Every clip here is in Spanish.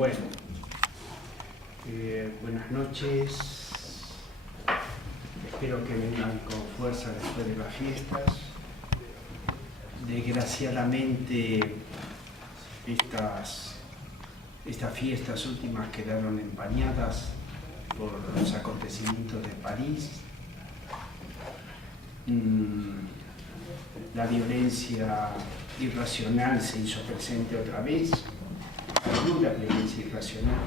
Bueno, buenas noches. Espero que vengan con fuerza después de las fiestas. Desgraciadamente, estas fiestas últimas quedaron empañadas por los acontecimientos de París. La violencia irracional se hizo presente otra vez, la violencia irracional.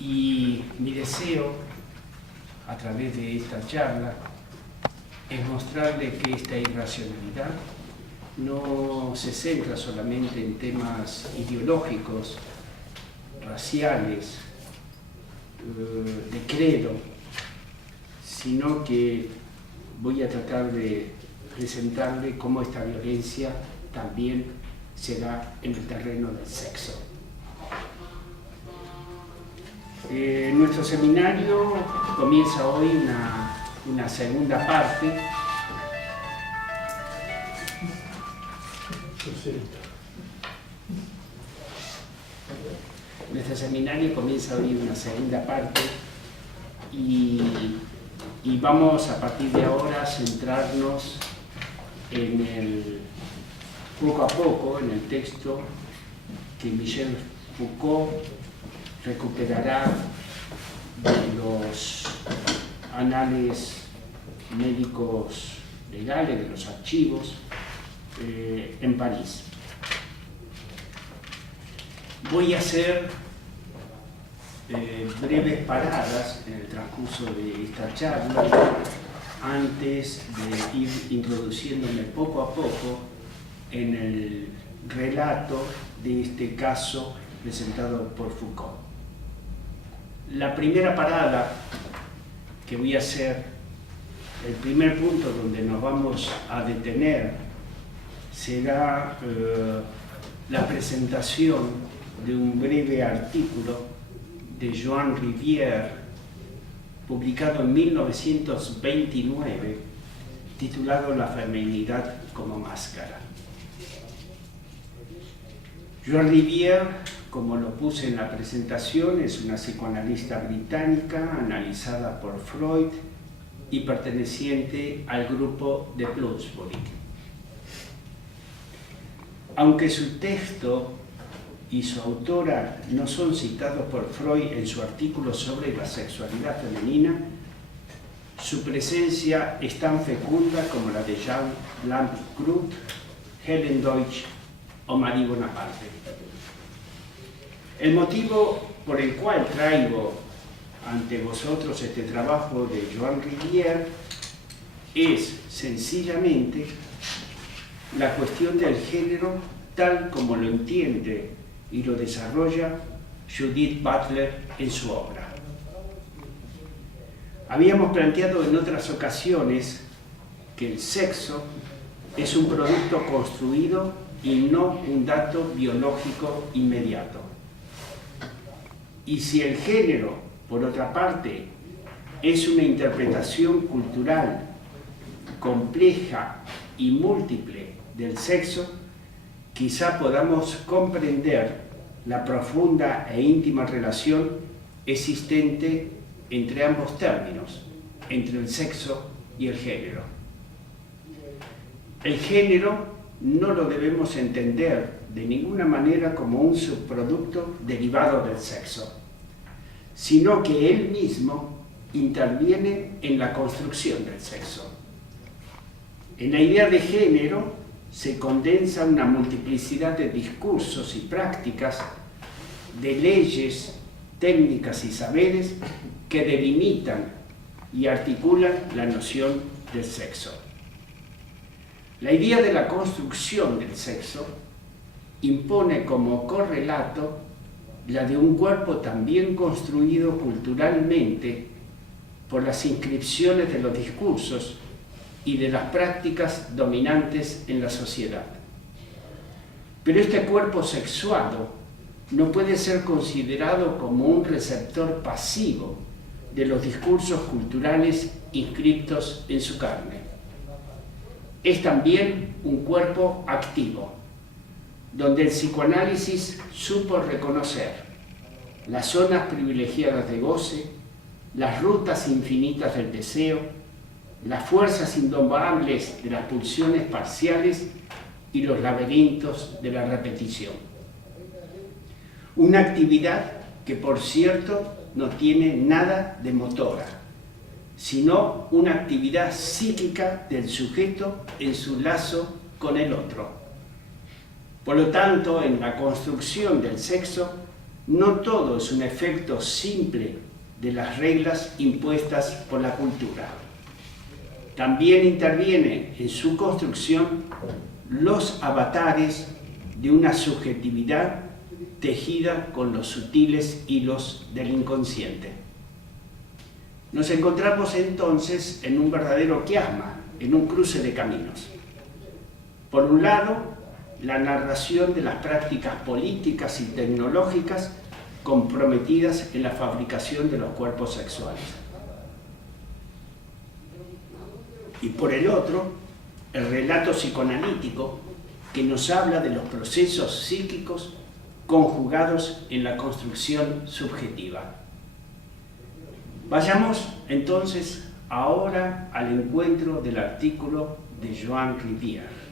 Y mi deseo, a través de esta charla, es mostrarle que esta irracionalidad no se centra solamente en temas ideológicos, raciales, de credo, sino que voy a tratar de presentarle cómo esta violencia también se da en el terreno del sexo. Nuestro seminario comienza hoy una segunda parte. Nuestro seminario comienza hoy una segunda parte y vamos a partir de ahora a centrarnos poco a poco en el texto que Michel Foucault recuperará de los anales médicos legales, de los archivos, en París. Voy a hacer breves paradas en el transcurso de esta charla antes de ir introduciéndome poco a poco en el relato de este caso presentado por Foucault. La primera parada que voy a hacer, el primer punto donde nos vamos a detener, será la presentación de un breve artículo de Joan Rivière, publicado en 1929, titulado La feminidad como máscara. Joan Rivière, como lo puse en la presentación, es una psicoanalista británica analizada por Freud y perteneciente al grupo de Bloomsbury. Aunque su texto y su autora no son citados por Freud en su artículo sobre la sexualidad femenina, su presencia es tan fecunda como la de Jean Lambrut, Helen Deutsch o Marie Bonaparte. El motivo por el cual traigo ante vosotros este trabajo de Joan Rivière es sencillamente la cuestión del género tal como lo entiende y lo desarrolla Judith Butler en su obra. Habíamos planteado en otras ocasiones que el sexo es un producto construido y no un dato biológico inmediato. Y si el género, por otra parte, es una interpretación cultural compleja y múltiple del sexo, quizá podamos comprender la profunda e íntima relación existente entre ambos términos, entre el sexo y el género. El género no lo debemos entender de ninguna manera como un subproducto derivado del sexo, sino que él mismo interviene en la construcción del sexo. En la idea de género se condensa una multiplicidad de discursos y prácticas, de leyes, técnicas y saberes que delimitan y articulan la noción del sexo. La idea de la construcción del sexo impone como correlato la de un cuerpo también construido culturalmente por las inscripciones de los discursos y de las prácticas dominantes en la sociedad. Pero este cuerpo sexuado no puede ser considerado como un receptor pasivo de los discursos culturales inscriptos en su carne. Es también un cuerpo activo, donde el psicoanálisis supo reconocer las zonas privilegiadas de goce, las rutas infinitas del deseo, las fuerzas indomables de las pulsiones parciales y los laberintos de la repetición. Una actividad que, por cierto, no tiene nada de motora, sino una actividad psíquica del sujeto en su lazo con el otro. Por lo tanto, en la construcción del sexo, no todo es un efecto simple de las reglas impuestas por la cultura. También intervienen en su construcción los avatares de una subjetividad tejida con los sutiles hilos del inconsciente. Nos encontramos entonces en un verdadero quiasma, en un cruce de caminos. Por un lado, la narración de las prácticas políticas y tecnológicas comprometidas en la fabricación de los cuerpos sexuales. Y por el otro, el relato psicoanalítico que nos habla de los procesos psíquicos conjugados en la construcción subjetiva. Vayamos entonces ahora al encuentro del artículo de Joan Rivière.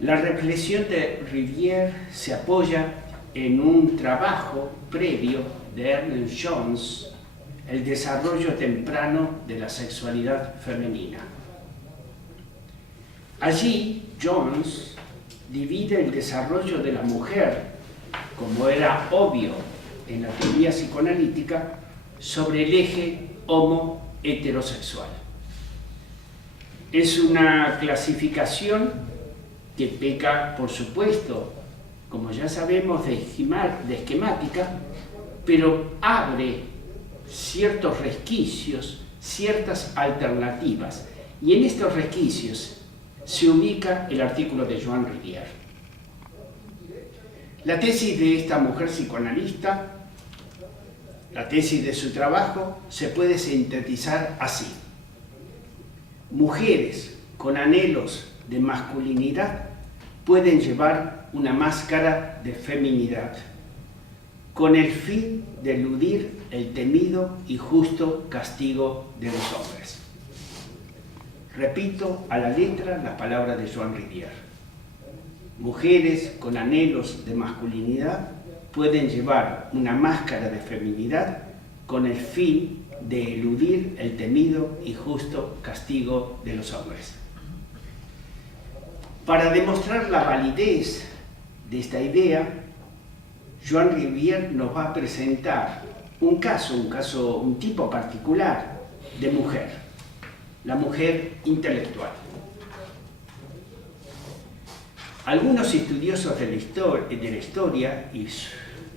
La reflexión de Rivière se apoya en un trabajo previo de Ernest Jones, el desarrollo temprano de la sexualidad femenina. Allí, Jones divide el desarrollo de la mujer, como era obvio en la teoría psicoanalítica, sobre el eje homo-heterosexual. Es una clasificación que peca, por supuesto, como ya sabemos, de esquemática, pero abre ciertos resquicios, ciertas alternativas. Y en estos resquicios se ubica el artículo de Joan Rivière. La tesis de esta mujer psicoanalista, la tesis de su trabajo, se puede sintetizar así. Mujeres con anhelos de masculinidad pueden llevar una máscara de feminidad, con el fin de eludir el temido y justo castigo de los hombres. Repito a la letra las palabras de Joan Rivière. Mujeres con anhelos de masculinidad pueden llevar una máscara de feminidad con el fin de eludir el temido y justo castigo de los hombres. Para demostrar la validez de esta idea, Joan Rivière nos va a presentar un tipo particular de mujer, la mujer intelectual. Algunos estudiosos de la historia y de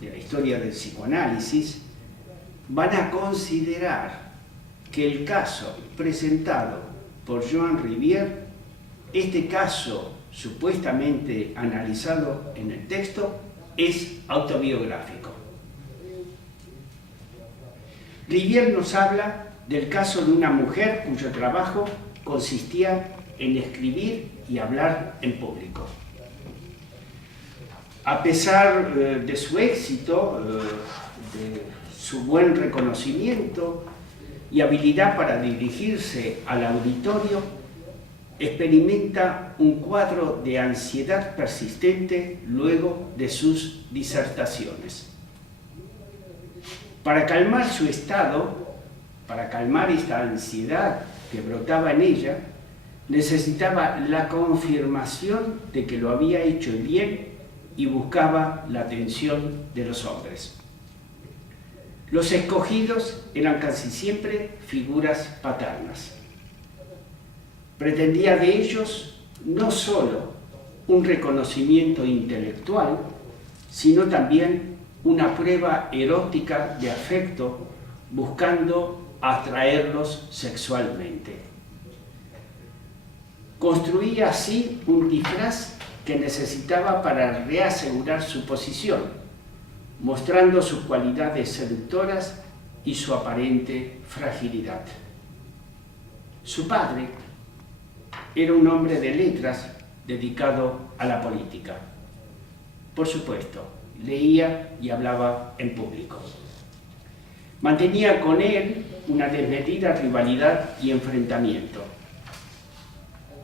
la historia del psicoanálisis van a considerar que el caso presentado por Joan Rivière, este caso supuestamente analizado en el texto, es autobiográfico. Rivière nos habla del caso de una mujer cuyo trabajo consistía en escribir y hablar en público. A pesar de su éxito, de su buen reconocimiento y habilidad para dirigirse al auditorio, experimenta un cuadro de ansiedad persistente luego de sus disertaciones. Para calmar su estado, para calmar esta ansiedad que brotaba en ella, necesitaba la confirmación de que lo había hecho bien y buscaba la atención de los hombres. Los escogidos eran casi siempre figuras paternas. Pretendía de ellos no solo un reconocimiento intelectual, sino también una prueba erótica de afecto, buscando atraerlos sexualmente. Construía así un disfraz que necesitaba para reasegurar su posición, mostrando sus cualidades seductoras y su aparente fragilidad. Su padre era un hombre de letras dedicado a la política. Por supuesto, leía y hablaba en público. Mantenía con él una desmedida rivalidad y enfrentamiento.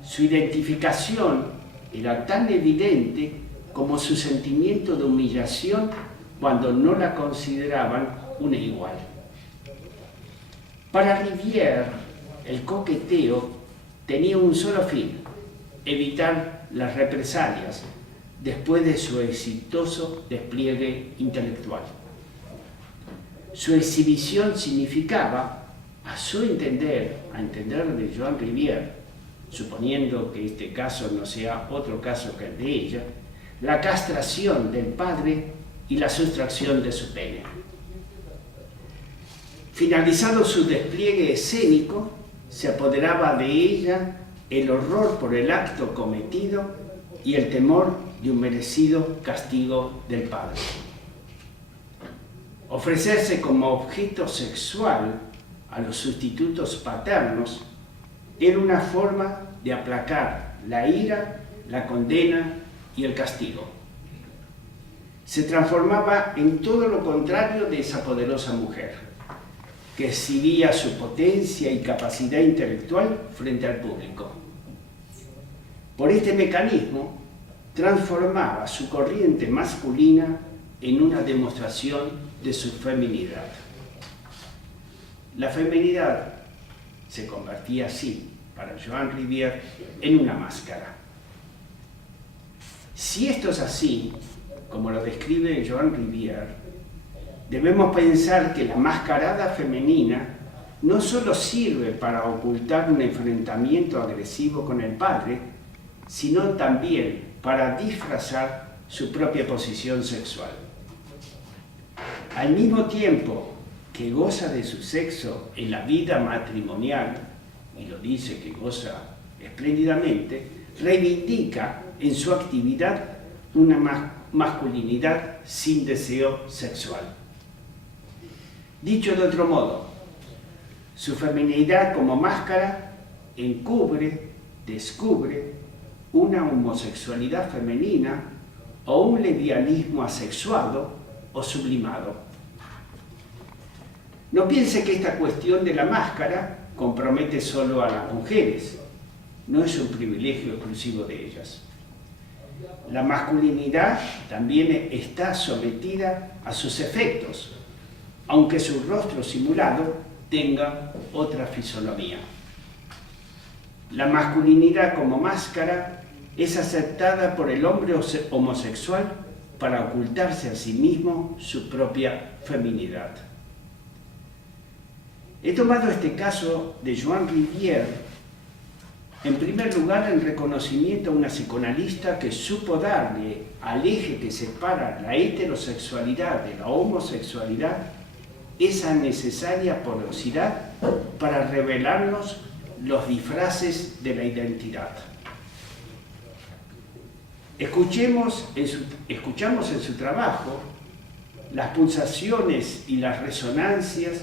Su identificación era tan evidente como su sentimiento de humillación cuando no la consideraban una igual. Para Rivière, el coqueteo tenía un solo fin: evitar las represalias después de su exitoso despliegue intelectual. Su exhibición significaba, a su entender, a entender de Joan Rivière, suponiendo que este caso no sea otro caso que el de ella, la castración del padre y la sustracción de su pene. Finalizado su despliegue escénico, se apoderaba de ella el horror por el acto cometido y el temor de un merecido castigo del padre. Ofrecerse como objeto sexual a los sustitutos paternos era una forma de aplacar la ira, la condena y el castigo. Se transformaba en todo lo contrario de esa poderosa mujer, que exhibía su potencia y capacidad intelectual frente al público. Por este mecanismo, transformaba su corriente masculina en una demostración de su feminidad. La feminidad se convertía así, para Joan Rivière, en una máscara. Si esto es así, como lo describe Joan Rivière, debemos pensar que la mascarada femenina no solo sirve para ocultar un enfrentamiento agresivo con el padre, sino también para disfrazar su propia posición sexual. Al mismo tiempo que goza de su sexo en la vida matrimonial, y lo dice que goza espléndidamente, reivindica en su actividad una masculinidad sin deseo sexual. Dicho de otro modo, su feminidad como máscara descubre una homosexualidad femenina o un lesbianismo asexuado o sublimado. No piense que esta cuestión de la máscara compromete solo a las mujeres. No es un privilegio exclusivo de ellas. La masculinidad también está sometida a sus efectos, aunque su rostro simulado tenga otra fisonomía. La masculinidad como máscara es aceptada por el hombre homosexual para ocultarse a sí mismo su propia feminidad. He tomado este caso de Joan Rivière, en primer lugar, en reconocimiento a una psicoanalista que supo darle al eje que separa la heterosexualidad de la homosexualidad esa necesaria porosidad para revelarnos los disfraces de la identidad. Escuchamos en su trabajo las pulsaciones y las resonancias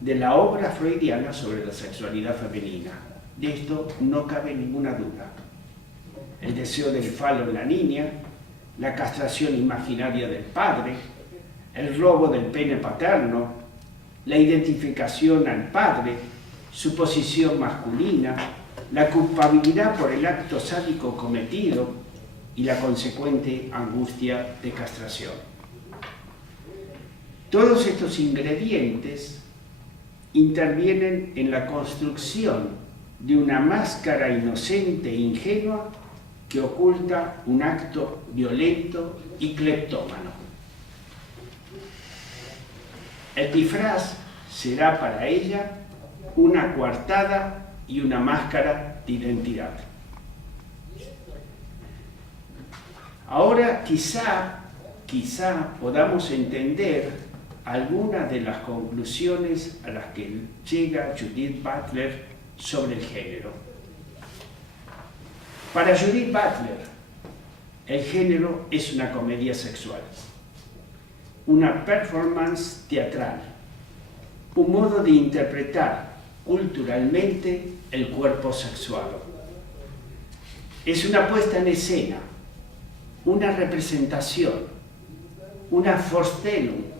de la obra freudiana sobre la sexualidad femenina. De esto no cabe ninguna duda. El deseo del falo en la niña, la castración imaginaria del padre, el robo del pene paterno, la identificación al padre, su posición masculina, la culpabilidad por el acto sádico cometido y la consecuente angustia de castración. Todos estos ingredientes intervienen en la construcción de una máscara inocente e ingenua que oculta un acto violento y cleptómano. El disfraz será para ella una coartada y una máscara de identidad. Ahora quizá podamos entender algunas de las conclusiones a las que llega Judith Butler sobre el género. Para Judith Butler, el género es una comedia sexual, una performance teatral, un modo de interpretar culturalmente el cuerpo sexuado. Es una puesta en escena, una representación, una Vorstellung,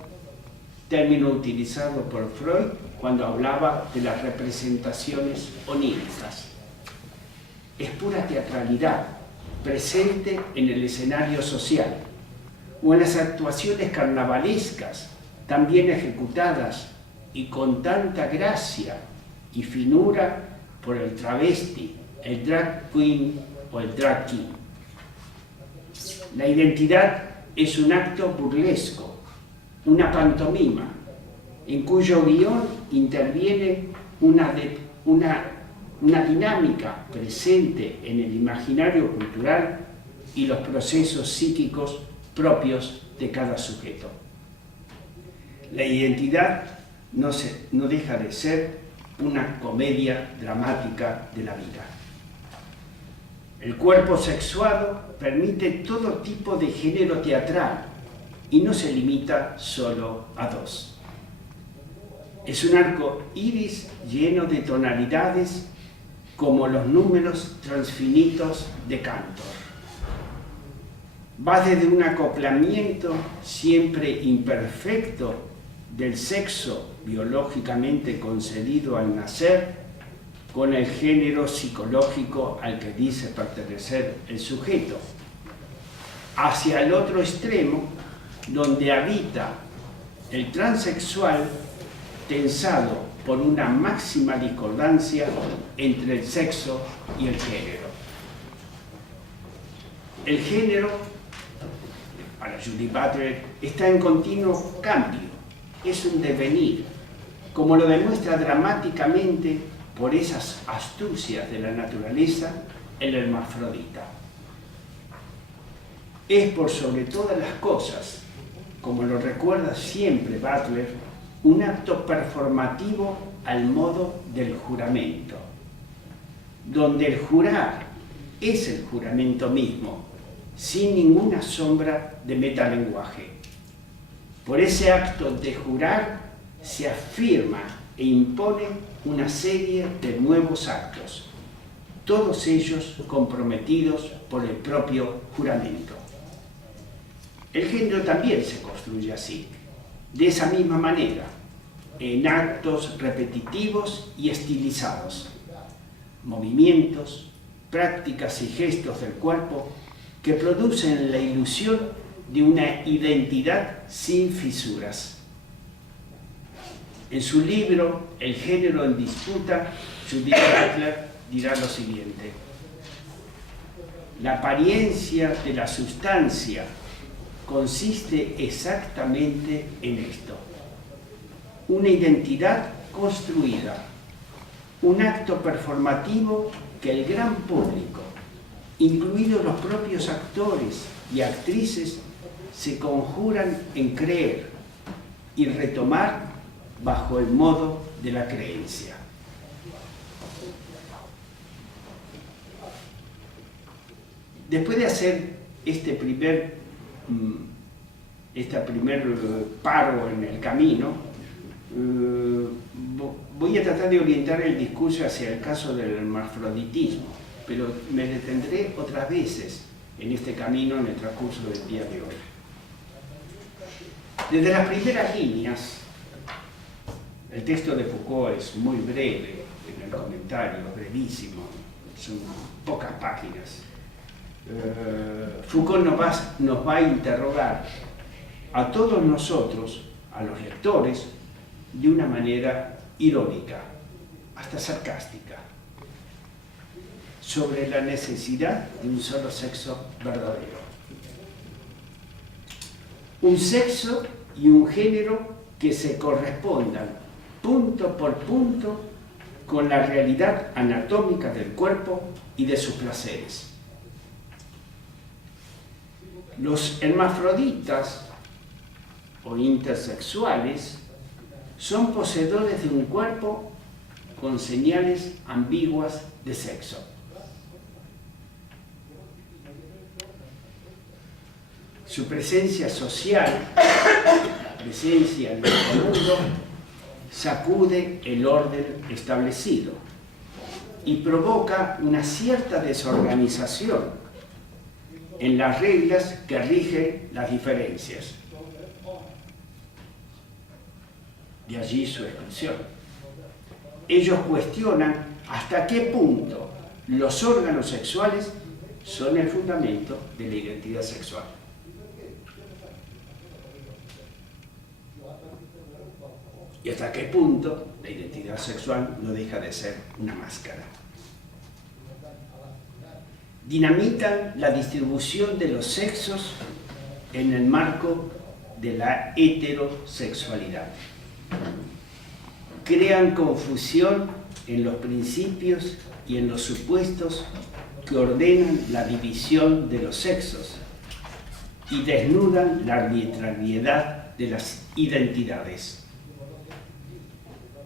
término utilizado por Freud cuando hablaba de las representaciones oníricas. Es pura teatralidad, presente en el escenario social, o en las actuaciones carnavalescas, también ejecutadas y con tanta gracia y finura por el travesti, el drag queen o el drag king. La identidad es un acto burlesco, una pantomima, en cuyo guión interviene una dinámica presente en el imaginario cultural y los procesos psíquicos propios de cada sujeto. La identidad no deja de ser una comedia dramática de la vida. El cuerpo sexuado permite todo tipo de género teatral y no se limita solo a dos. Es un arco iris lleno de tonalidades como los números transfinitos de Cantor. Va desde un acoplamiento siempre imperfecto del sexo biológicamente concedido al nacer con el género psicológico al que dice pertenecer el sujeto, hacia el otro extremo donde habita el transexual tensado por una máxima discordancia entre el sexo y el género. El género, para Judith Butler, está en continuo cambio, es un devenir, como lo demuestra dramáticamente por esas astucias de la naturaleza el hermafrodita. Es por sobre todas las cosas, como lo recuerda siempre Butler, un acto performativo al modo del juramento, donde el jurar es el juramento mismo, sin ninguna sombra de metalenguaje. Por ese acto de jurar se afirma e impone una serie de nuevos actos, todos ellos comprometidos por el propio juramento. El género también se construye así, de esa misma manera, en actos repetitivos y estilizados, movimientos, prácticas y gestos del cuerpo que producen la ilusión de una identidad sin fisuras. En su libro El género en disputa, Judith Butler dirá lo siguiente: la apariencia de la sustancia consiste exactamente en esto: una identidad construida, un acto performativo que el gran público, incluidos los propios actores y actrices, se conjuran en creer y retomar bajo el modo de la creencia. Después de hacer este primer paro en el camino, voy a tratar de orientar el discurso hacia el caso del hermafroditismo, pero me detendré otras veces en este camino en el transcurso del día de hoy. Desde las primeras líneas, el texto de Foucault es muy breve en el comentario, brevísimo, son pocas páginas. Foucault nos va a interrogar a todos nosotros, a los lectores, de una manera irónica, hasta sarcástica, sobre la necesidad de un solo sexo verdadero. Un sexo y un género que se correspondan punto por punto con la realidad anatómica del cuerpo y de sus placeres. Los hermafroditas o intersexuales son poseedores de un cuerpo con señales ambiguas de sexo. Su presencia social, la presencia en el mundo, sacude el orden establecido. y provoca una cierta desorganización en las reglas que rigen las diferencias. De allí su exclusión. Ellos cuestionan hasta qué punto los órganos sexuales son el fundamento de la identidad sexual. Y hasta qué punto la identidad sexual no deja de ser una máscara. Dinamitan la distribución de los sexos en el marco de la heterosexualidad. Crean confusión en los principios y en los supuestos que ordenan la división de los sexos y desnudan la arbitrariedad de las identidades.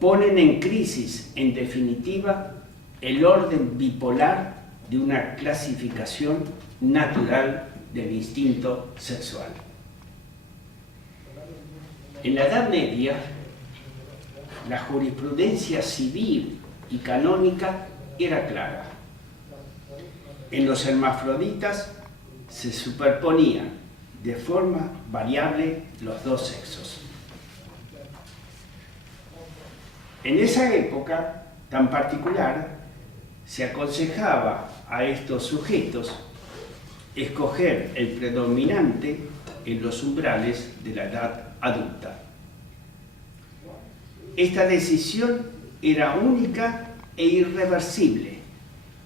Ponen en crisis, en definitiva, el orden bipolar de una clasificación natural del instinto sexual. En la Edad Media, la jurisprudencia civil y canónica era clara. En los hermafroditas se superponían de forma variable los dos sexos. En esa época tan particular, se aconsejaba a estos sujetos escoger el predominante en los umbrales de la edad adulta. Esta decisión era única e irreversible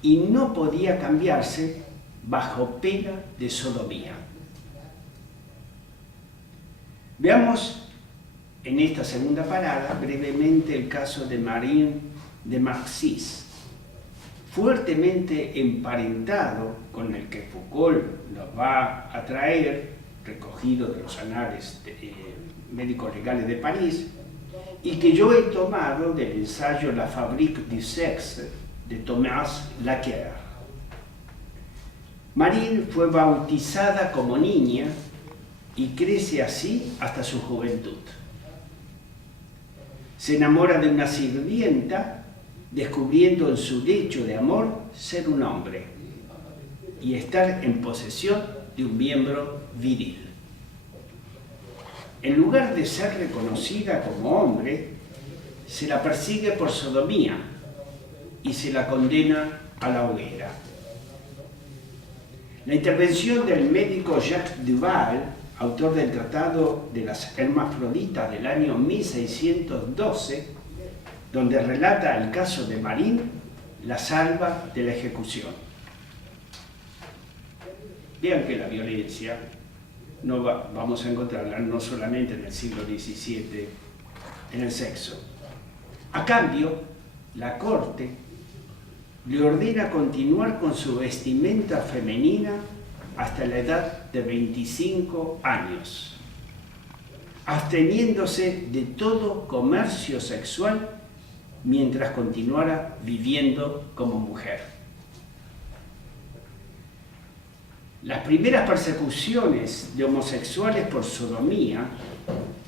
y no podía cambiarse bajo pena de sodomía. Veamos en esta segunda parada brevemente el caso de Marie de Marxis, fuertemente emparentado con el que Foucault nos va a traer, recogido de los anales médicos legales de París, y que yo he tomado del ensayo La Fabrique du Sexe de Thomas Laqueur. Marie fue bautizada como niña y crece así hasta su juventud. Se enamora de una sirvienta, descubriendo en su lecho de amor ser un hombre y estar en posesión de un miembro viril. En lugar de ser reconocida como hombre, se la persigue por sodomía y se la condena a la hoguera. La intervención del médico Jacques Duval, autor del Tratado de las Hermafroditas del año 1612, donde relata el caso de Marie, la salva de la ejecución. Vean que la violencia vamos a encontrarla no solamente en el siglo XVII, en el sexo. A cambio, la corte le ordena continuar con su vestimenta femenina hasta la edad de 25 años, absteniéndose de todo comercio sexual mientras continuara viviendo como mujer. Las primeras persecuciones de homosexuales por sodomía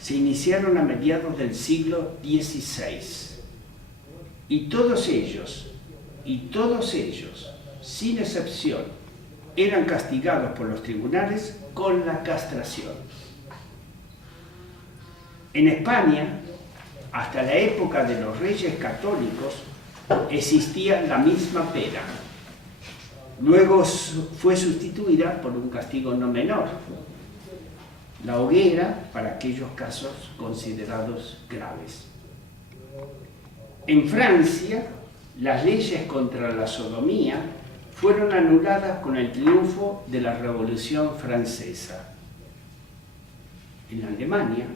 se iniciaron a mediados del siglo XVI y todos ellos, sin excepción, eran castigados por los tribunales con la castración. En España, hasta la época de los Reyes Católicos, existía la misma pena. Luego fue sustituida por un castigo no menor, la hoguera para aquellos casos considerados graves. En Francia, las leyes contra la sodomía fueron anuladas con el triunfo de la Revolución Francesa. En Alemania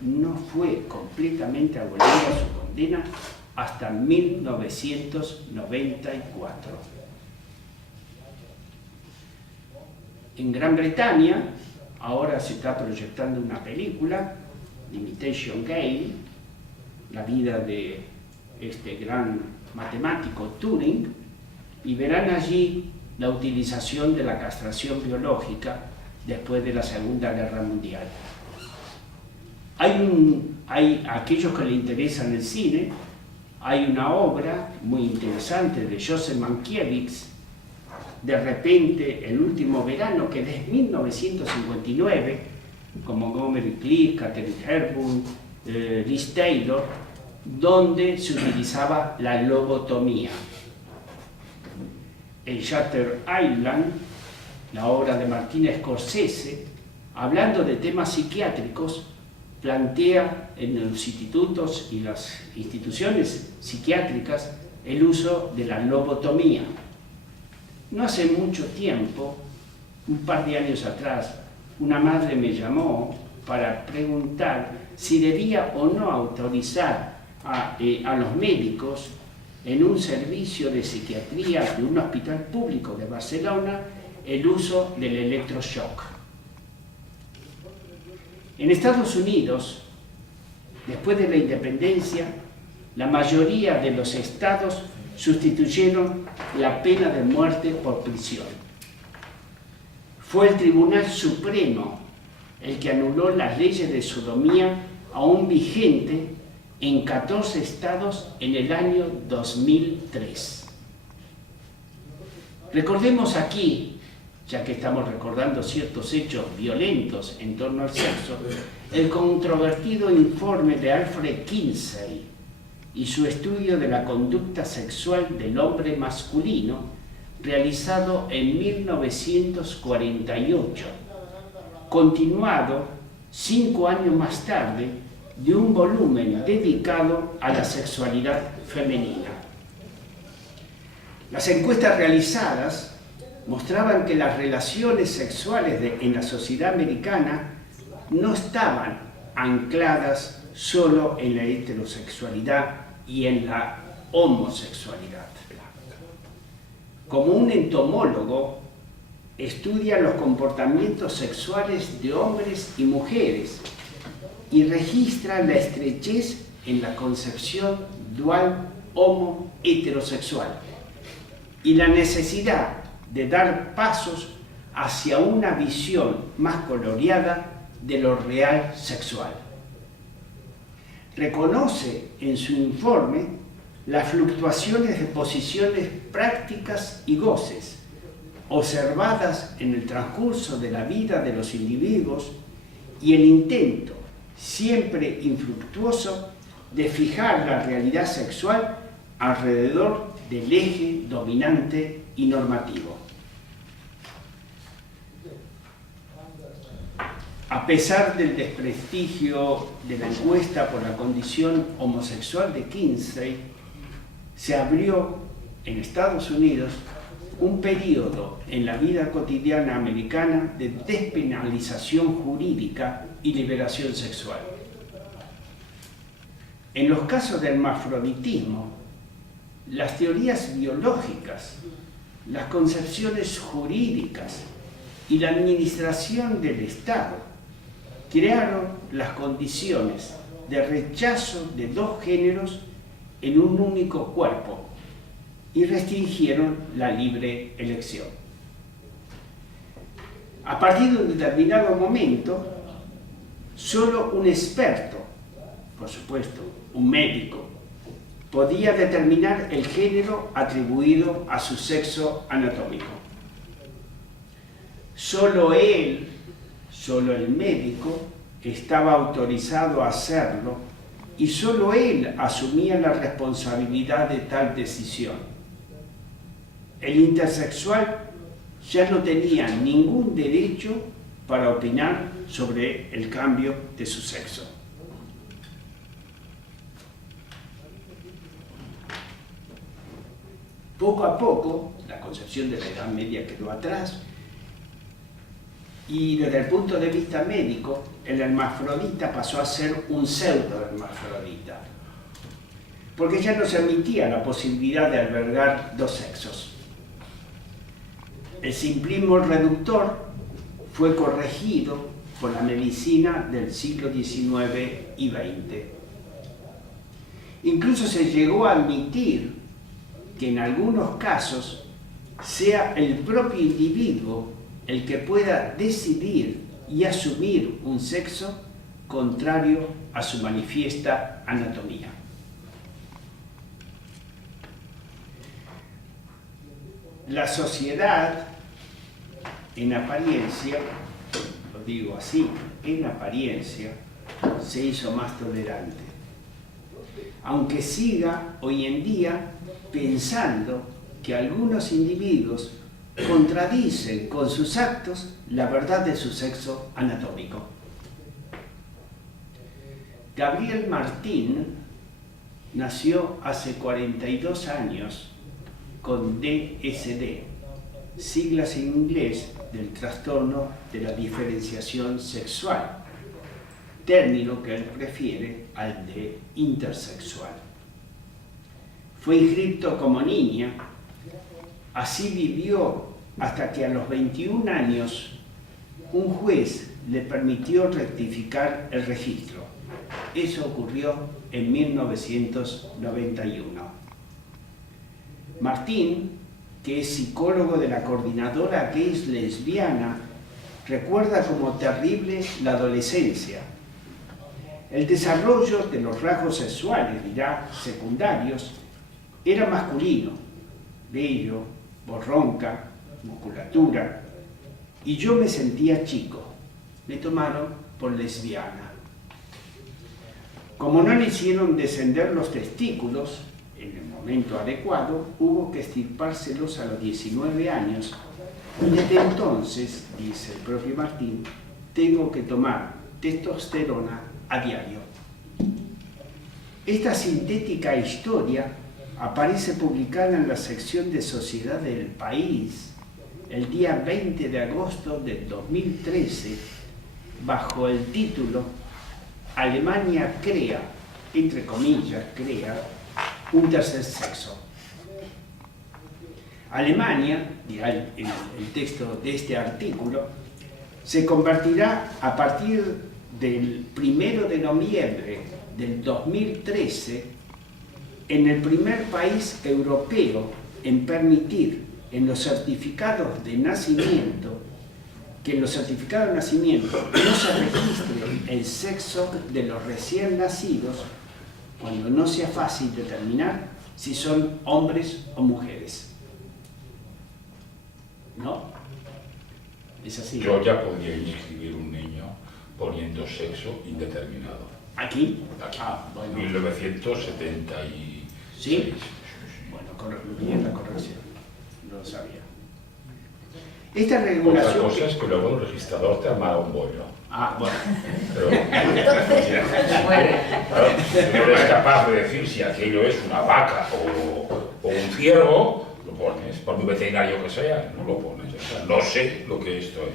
no fue completamente abolida su condena hasta 1994. En Gran Bretaña, ahora se está proyectando una película, Imitation Game, la vida de este gran matemático Turing, y verán allí la utilización de la castración biológica después de la Segunda Guerra Mundial. Hay aquellos que le interesan el cine, Hay una obra muy interesante de Joseph Mankiewicz, De repente, el último verano, que desde 1959, con Montgomery Clift, Katharine Hepburn, Liz Taylor, donde se utilizaba la lobotomía. En Shutter Island, la obra de Martin Scorsese, hablando de temas psiquiátricos, plantea en los institutos y las instituciones psiquiátricas el uso de la lobotomía. No hace mucho tiempo, un par de años atrás, una madre me llamó para preguntar si debía o no autorizar a los médicos en un servicio de psiquiatría de un hospital público de Barcelona el uso del electroshock. En Estados Unidos, después de la independencia, la mayoría de los estados sustituyeron la pena de muerte por prisión. Fue el Tribunal Supremo el que anuló las leyes de sodomía aún vigentes en 14 estados en el año 2003. Recordemos aquí, ya que estamos recordando ciertos hechos violentos en torno al sexo, el controvertido informe de Alfred Kinsey y su estudio de la conducta sexual del hombre masculino, realizado en 1948, continuado 5 años más tarde de un volumen dedicado a la sexualidad femenina. Las encuestas realizadas mostraban que las relaciones sexuales en la sociedad americana no estaban ancladas solo en la heterosexualidad y en la homosexualidad. Como un entomólogo, estudia los comportamientos sexuales de hombres y mujeres y registra la estrechez en la concepción dual homo-heterosexual y la necesidad de dar pasos hacia una visión más coloreada de lo real sexual. Reconoce en su informe las fluctuaciones de posiciones prácticas y goces observadas en el transcurso de la vida de los individuos y el intento, siempre infructuoso, de fijar la realidad sexual alrededor del eje dominante y normativo. A pesar del desprestigio de la encuesta por la condición homosexual de Kinsey, se abrió en Estados Unidos un periodo en la vida cotidiana americana de despenalización jurídica y liberación sexual. En los casos del hermafroditismo, las teorías biológicas, las concepciones jurídicas y la administración del Estado crearon las condiciones de rechazo de dos géneros en un único cuerpo y restringieron la libre elección. A partir de un determinado momento, solo un experto, por supuesto, un médico, podía determinar el género atribuido a su sexo anatómico. Solo él, solo el médico, estaba autorizado a hacerlo y solo él asumía la responsabilidad de tal decisión. El intersexual ya no tenía ningún derecho para opinar sobre el cambio de su sexo. Poco a poco, la concepción de la Edad Media quedó atrás y desde el punto de vista médico, el hermafrodita pasó a ser un pseudo-hermafrodita, porque ya no se admitía la posibilidad de albergar dos sexos. El simplismo reductor fue corregido por la medicina del siglo XIX y XX. Incluso se llegó a admitir que en algunos casos sea el propio individuo el que pueda decidir y asumir un sexo contrario a su manifiesta anatomía. la sociedad, en apariencia, lo digo así, en apariencia, se hizo más tolerante. Aunque siga hoy en día pensando que algunos individuos contradicen con sus actos la verdad de su sexo anatómico. Gabriel Martín nació hace 42 años con DSD, siglas en inglés del trastorno de la diferenciación sexual, término que él prefiere al de intersexual. Fue inscrito como niña, así vivió hasta que a los 21 años un juez le permitió rectificar el registro. Eso ocurrió en 1991. Martín, que es psicólogo de la Coordinadora Gays Lesbiana, recuerda como terrible la adolescencia. El desarrollo de los rasgos sexuales, dirá, secundarios, era masculino, bello, voz ronca, musculatura, y yo me sentía chico. Me tomaron por lesbiana. Como no le hicieron descender los testículos en el momento adecuado, hubo que extirpárselos a los 19 años, y desde entonces, dice el propio Martín, tengo que tomar testosterona a diario. Esta sintética historia aparece publicada en la sección de Sociedad del País el día 20 de agosto del 2013 bajo el título Alemania crea, entre comillas, crea un tercer sexo. Alemania, dirá el texto de este artículo, se convertirá a partir del 1 de noviembre del 2013 en el primer país europeo en permitir en los certificados de nacimiento que en los certificados de nacimiento no se registre el sexo de los recién nacidos cuando no sea fácil determinar si son hombres o mujeres. ¿No? Es así. Yo ya podría inscribir un niño poniendo sexo indeterminado. ¿Aquí? Aquí. Bueno. 1976. ¿Sí? Bueno, bien la corrección. No lo sabía. Esta regulación... Otra cosa es que luego el registrador te armará un bollo. Bueno. Pero, claro, si no eres capaz de decir si aquello es una vaca o un ciervo, lo pones. Por muy veterinario que sea, no lo pones. O sea, no sé lo que esto es.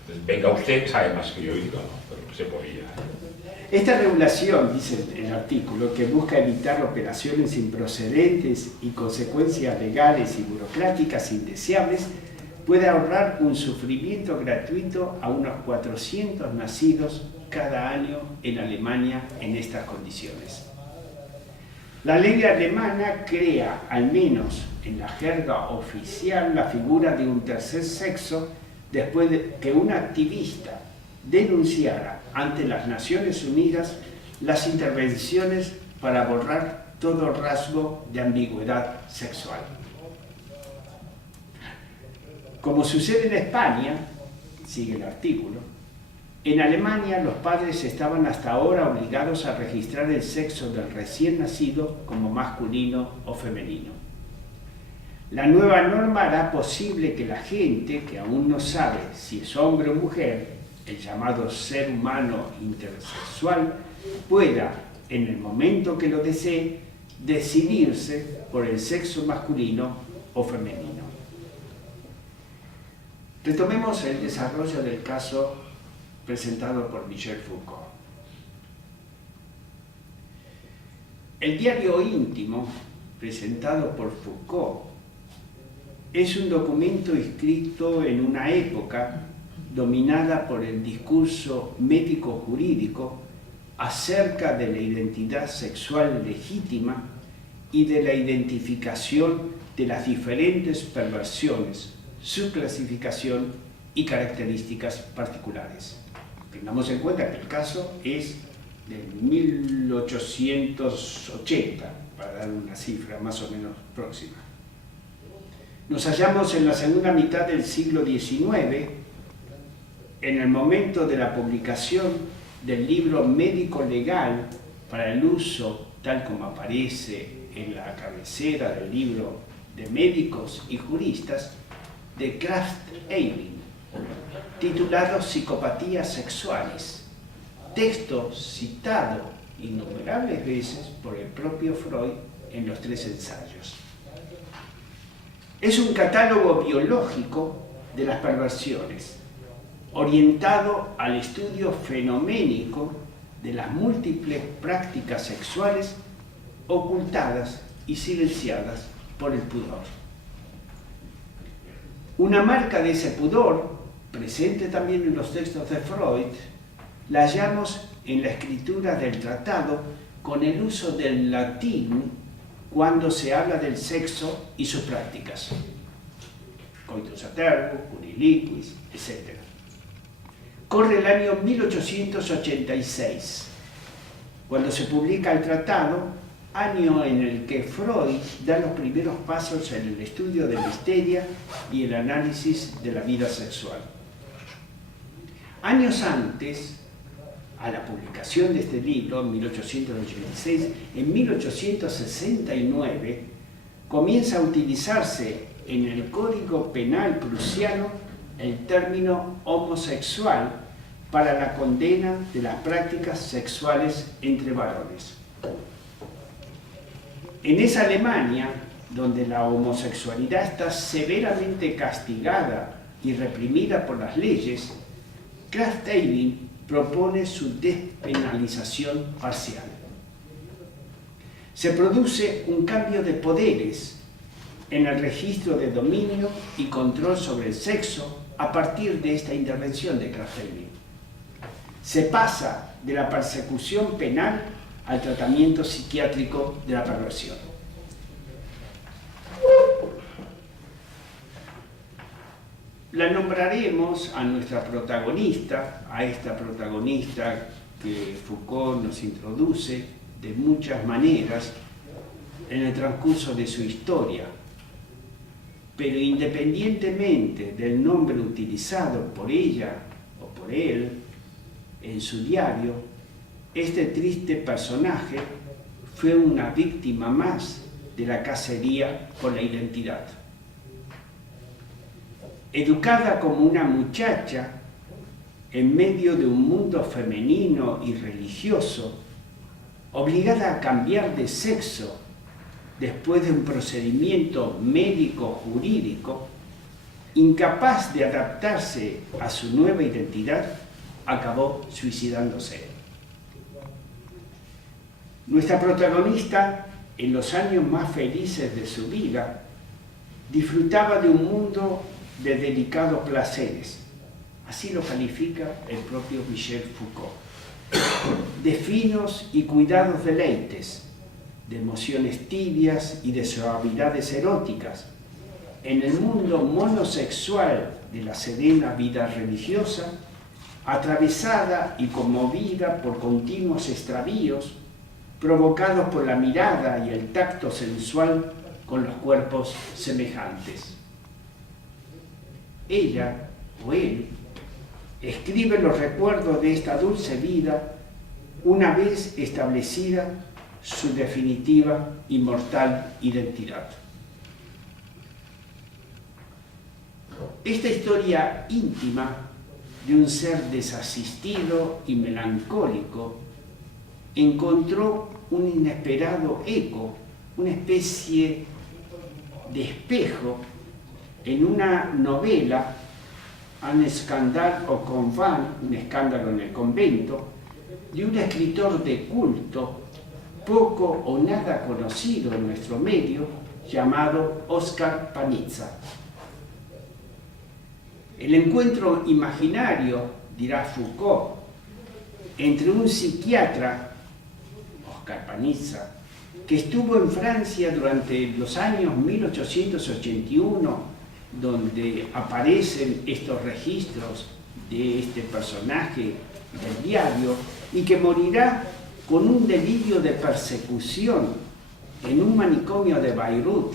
Entonces, venga usted, sabe más que yo digo, ¿no? Pero se podía. Esta regulación, dice el artículo, que busca evitar operaciones improcedentes y consecuencias legales y burocráticas indeseables, puede ahorrar un sufrimiento gratuito a unos 400 nacidos cada año en Alemania en estas condiciones. La ley alemana crea, al menos en la jerga oficial, la figura de un tercer sexo después de que un activista denunciara ante las Naciones Unidas las intervenciones para borrar todo rasgo de ambigüedad sexual. Como sucede en España, sigue el artículo, en Alemania los padres estaban hasta ahora obligados a registrar el sexo del recién nacido como masculino o femenino. La nueva norma hará posible que la gente que aún no sabe si es hombre o mujer, el llamado ser humano intersexual, pueda, en el momento que lo desee, decidirse por el sexo masculino o femenino. Retomemos el desarrollo del caso presentado por Michel Foucault. El diario íntimo, presentado por Foucault, es un documento escrito en una época dominada por el discurso médico-jurídico acerca de la identidad sexual legítima y de la identificación de las diferentes perversiones, su clasificación y características particulares. Tengamos en cuenta que el caso es de 1880, para dar una cifra más o menos próxima. Nos hallamos en la segunda mitad del siglo XIX, en el momento de la publicación del libro médico legal para el uso, tal como aparece en la cabecera del libro de médicos y juristas, de Krafft-Ebing, titulado Psicopatías sexuales, texto citado innumerables veces por el propio Freud en los 3 ensayos. Es un catálogo biológico de las perversiones, orientado al estudio fenoménico de las múltiples prácticas sexuales ocultadas y silenciadas por el pudor. Una marca de ese pudor, presente también en los textos de Freud, la hallamos en la escritura del tratado con el uso del latín cuando se habla del sexo y sus prácticas. Coitus a tergo, cuniliquis, etc. Corre el año 1886, cuando se publica el tratado, año en el que Freud da los primeros pasos en el estudio de la histeria y el análisis de la vida sexual. Años antes, a la publicación de este libro, en 1886, en 1869, comienza a utilizarse en el Código Penal prusiano el término homosexual para la condena de las prácticas sexuales entre varones. En esa Alemania, donde la homosexualidad está severamente castigada y reprimida por las leyes, Krafft-Ebing propone su despenalización parcial. Se produce un cambio de poderes en el registro de dominio y control sobre el sexo a partir de esta intervención de Krafft-Ebing. Se pasa de la persecución penal al tratamiento psiquiátrico de la perversión. La nombraremos a nuestra protagonista, a esta protagonista que Foucault nos introduce de muchas maneras en el transcurso de su historia. Pero independientemente del nombre utilizado por ella o por él en su diario, este triste personaje fue una víctima más de la cacería por la identidad. Educada como una muchacha en medio de un mundo femenino y religioso, obligada a cambiar de sexo después de un procedimiento médico-jurídico, incapaz de adaptarse a su nueva identidad, acabó suicidándose. Nuestra protagonista, en los años más felices de su vida, disfrutaba de un mundo de delicados placeres. Así lo califica el propio Michel Foucault. De finos y cuidados deleites, de emociones tibias y de suavidades eróticas, en el mundo monosexual de la serena vida religiosa, atravesada y conmovida por continuos extravíos, provocados por la mirada y el tacto sensual con los cuerpos semejantes. Ella, o él, escribe los recuerdos de esta dulce vida una vez establecida su definitiva y mortal identidad. Esta historia íntima de un ser desasistido y melancólico encontró un inesperado eco, una especie de espejo en una novela, Un scandale au convent, un escándalo en el convento, de un escritor de culto poco o nada conocido en nuestro medio, llamado Oskar Panizza. El encuentro imaginario, dirá Foucault, entre un psiquiatra, Oskar Panizza, que estuvo en Francia durante los años 1881, donde aparecen estos registros de este personaje del diario, y que morirá con un delirio de persecución en un manicomio de Bayreuth,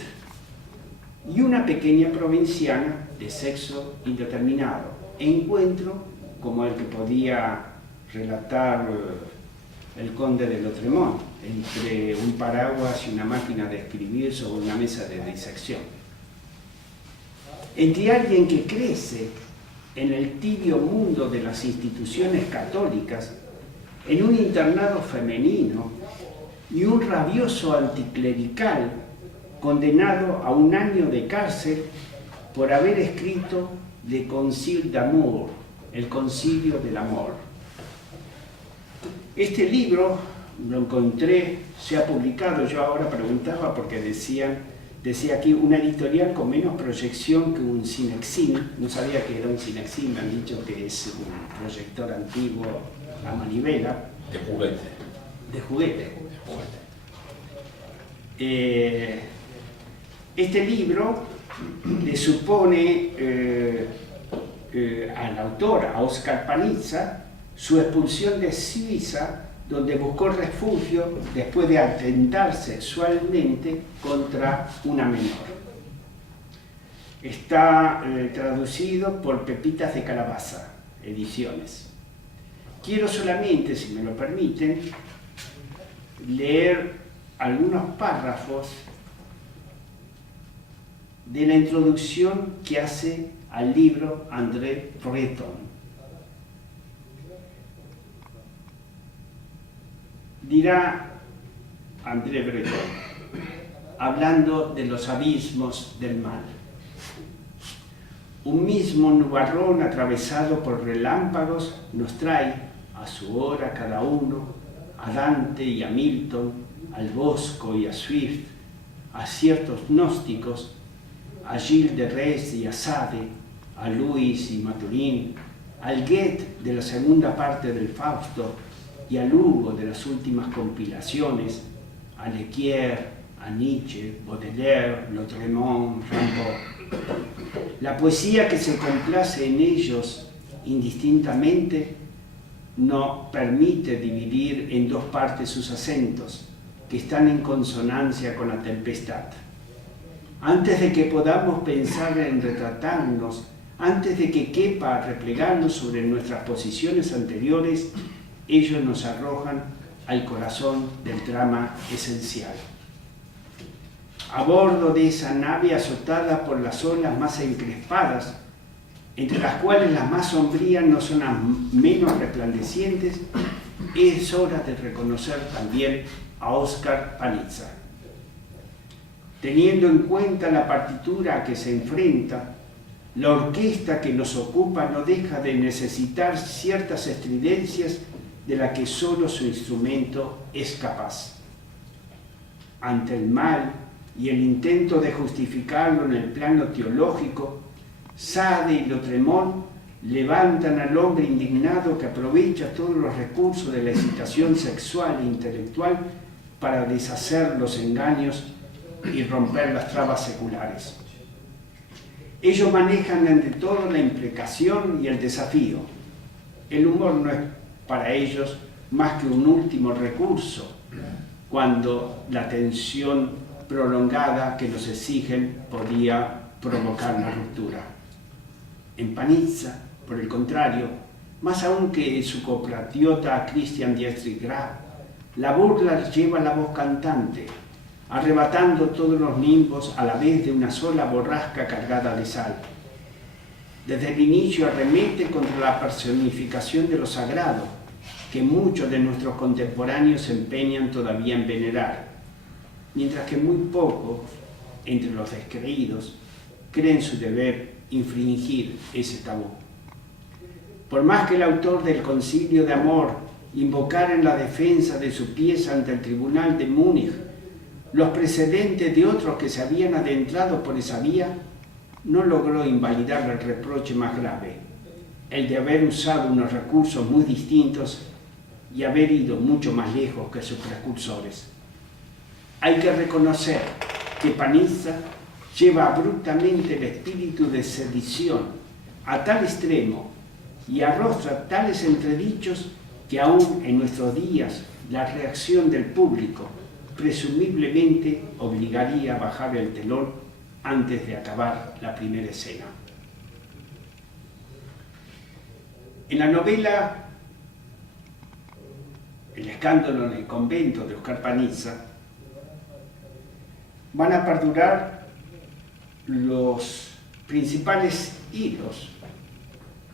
y una pequeña provinciana de sexo indeterminado. Encuentro como el que podía relatar el conde de Lautréamont, entre un paraguas y una máquina de escribir sobre una mesa de disección. Entre alguien que crece en el tibio mundo de las instituciones católicas, en un internado femenino, y un rabioso anticlerical condenado a 1 año de cárcel por haber escrito Le Concile d'Amour, el Concilio del Amor. Este libro lo encontré, se ha publicado, yo ahora preguntaba porque decía aquí una editorial con menos proyección que un Cinexin. No sabía que era un Cinexin, me han dicho que es un proyector antiguo a manivela. De juguete. De juguete. Este libro le supone al autor, a Oscar Panizza, su expulsión de Suiza, donde buscó refugio después de atentar sexualmente contra una menor. Está traducido por Pepitas de Calabaza, Ediciones. Quiero solamente, si me lo permiten, leer algunos párrafos de la introducción que hace al libro André Breton. Dirá André Breton, hablando de los abismos del mal: un mismo nubarrón atravesado por relámpagos nos trae a su hora cada uno, a Dante y a Milton, al Bosco y a Swift, a ciertos gnósticos, a Gilles de Retz y a Sade, a Luis y Maturín, al Goethe de la segunda parte del Fausto y al Hugo de las últimas compilaciones, a Lequier, a Nietzsche, Baudelaire, Lautréamont, Rimbaud. La poesía que se complace en ellos indistintamente no permite dividir en 2 partes sus acentos, que están en consonancia con la tempestad. Antes de que podamos pensar en retratarnos, antes de que quepa replegarnos sobre nuestras posiciones anteriores, ellos nos arrojan al corazón del drama esencial. A bordo de esa nave azotada por las olas más encrespadas, entre las cuales las más sombrías no son las menos resplandecientes, es hora de reconocer también a Oscar Panizza. Teniendo en cuenta la partitura a que se enfrenta, la orquesta que nos ocupa no deja de necesitar ciertas estridencias de las que solo su instrumento es capaz. Ante el mal y el intento de justificarlo en el plano teológico, Sade y Lautréamont levantan al hombre indignado que aprovecha todos los recursos de la excitación sexual e intelectual para deshacer los engaños y romper las trabas seculares. Ellos manejan ante todo la imprecación y el desafío. El humor no es para ellos más que un último recurso cuando la tensión prolongada que nos exigen podía provocar una ruptura. En Panizza, por el contrario, más aún que su compatriota Christian Dietrich Graf, la burla lleva la voz cantante, arrebatando todos los nimbos a la vez de una sola borrasca cargada de sal. Desde el inicio arremete contra la personificación de lo sagrado, que muchos de nuestros contemporáneos se empeñan todavía en venerar, mientras que muy pocos, entre los descreídos, creen su deber infringir ese tabú. Por más que el autor del Concilio de Amor invocara en la defensa de su pieza ante el Tribunal de Múnich los precedentes de otros que se habían adentrado por esa vía, no logró invalidar el reproche más grave, el de haber usado unos recursos muy distintos y haber ido mucho más lejos que sus precursores. Hay que reconocer que Panizza lleva abruptamente el espíritu de sedición a tal extremo y arrostra tales entredichos que aún en nuestros días la reacción del público presumiblemente obligaría a bajar el telón antes de acabar la primera escena. En la novela El escándalo en el convento de Oscar Panizza van a perdurar los principales hilos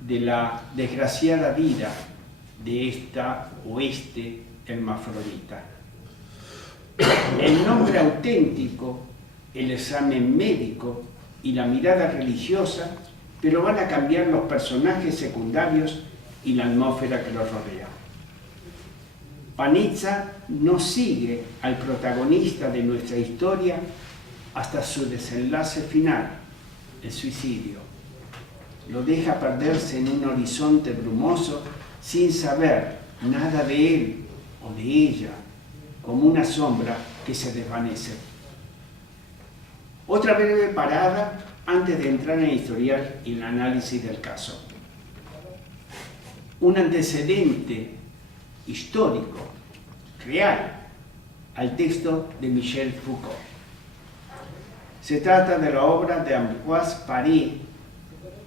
de la desgraciada vida de esta o este hermafrodita. El nombre auténtico, el examen médico y la mirada religiosa, pero van a cambiar los personajes secundarios y la atmósfera que los rodea. Panizza no sigue al protagonista de nuestra historia hasta su desenlace final, el suicidio. Lo deja perderse en un horizonte brumoso sin saber nada de él o de ella, como una sombra que se desvanece. Otra breve parada antes de entrar en el historial y el análisis del caso. Un antecedente histórico, real, al texto de Michel Foucault. Se trata de la obra de Ambroise Paré,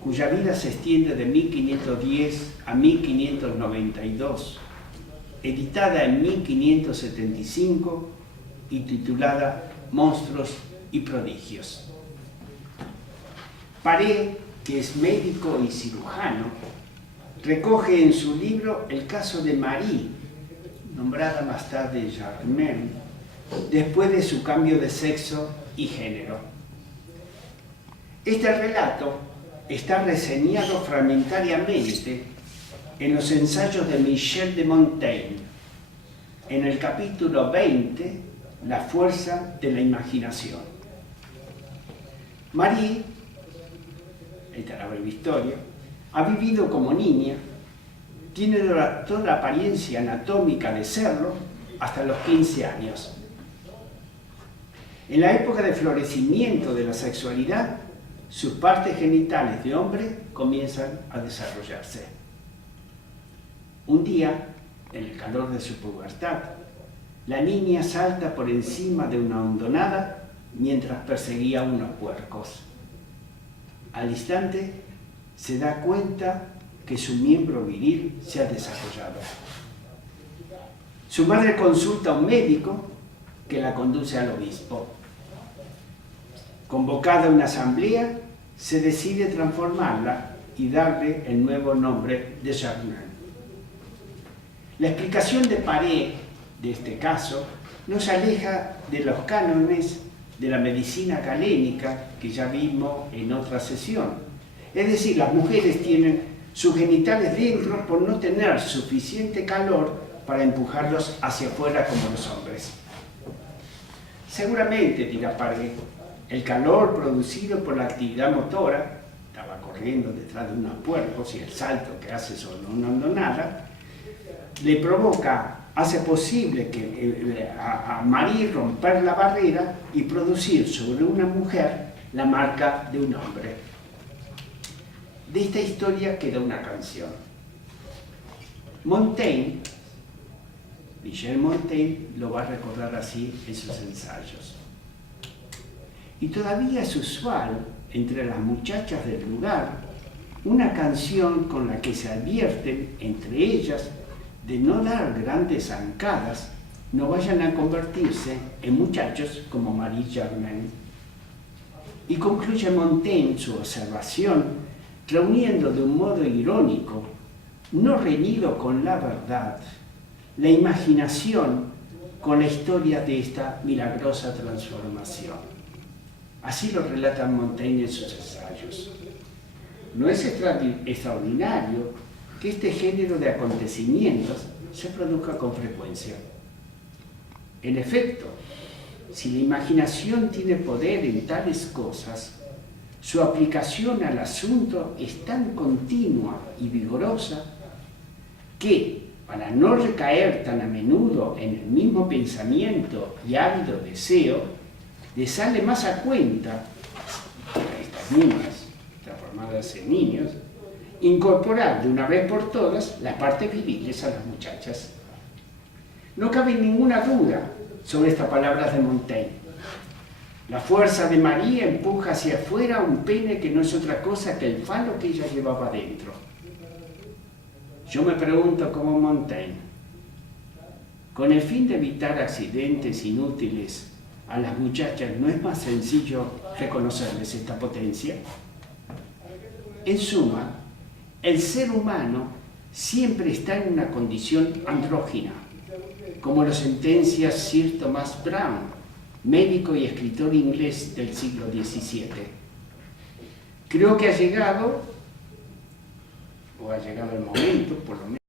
cuya vida se extiende de 1510 a 1592, editada en 1575 y titulada Monstruos y Prodigios. Paré, que es médico y cirujano, recoge en su libro el caso de Marie, nombrada más tarde Germaine, después de su cambio de sexo y género. Este relato está reseñado fragmentariamente en los ensayos de Michel de Montaigne, en el capítulo 20, La fuerza de la imaginación. Marie, esta es la breve historia, ha vivido como niña, tiene toda la apariencia anatómica de serlo hasta los 15 años. En la época de florecimiento de la sexualidad, sus partes genitales de hombre comienzan a desarrollarse. Un día, en el calor de su pubertad, la niña salta por encima de una hondonada mientras perseguía unos puercos. Al instante, se da cuenta que su miembro viril se ha desarrollado. Su madre consulta a un médico que la conduce al obispo. Convocada a una asamblea, se decide transformarla y darle el nuevo nombre de Germaine. La explicación de Paré de este caso no se aleja de los cánones de la medicina galénica que ya vimos en otra sesión. Es decir, las mujeres tienen sus genitales dentro por no tener suficiente calor para empujarlos hacia afuera como los hombres. Seguramente, dirá Paré, el calor producido por la actividad motora, estaba corriendo detrás de unos puercos y el salto que hace sobre una hondonada, le provoca, hace posible que a Marie romper la barrera y producir sobre una mujer la marca de un hombre. De esta historia queda una canción. Montaigne, Michel Montaigne, lo va a recordar así en sus ensayos. Y todavía es usual entre las muchachas del lugar una canción con la que se advierten entre ellas de no dar grandes zancadas, no vayan a convertirse en muchachos como Marie Germaine. Y concluye Montaigne su observación reuniendo de un modo irónico, no reñido con la verdad, la imaginación con la historia de esta milagrosa transformación. Así lo relata Montaigne en sus ensayos. No es extraordinario que este género de acontecimientos se produzca con frecuencia. En efecto, si la imaginación tiene poder en tales cosas, su aplicación al asunto es tan continua y vigorosa que, para no recaer tan a menudo en el mismo pensamiento y ávido deseo, le sale más a cuenta a estas niñas transformadas en niños incorporar de una vez por todas las partes viriles a las muchachas. No cabe ninguna duda sobre estas palabras de Montaigne. La fuerza de María empuja hacia afuera un pene que no es otra cosa que el falo que ella llevaba dentro. Yo me pregunto como Montaigne, con el fin de evitar accidentes inútiles a las muchachas, ¿no es más sencillo reconocerles esta potencia? En suma, el ser humano siempre está en una condición andrógina, como lo sentencia Sir Thomas Browne, médico y escritor inglés del siglo XVII. Creo que ha llegado el momento, por lo menos,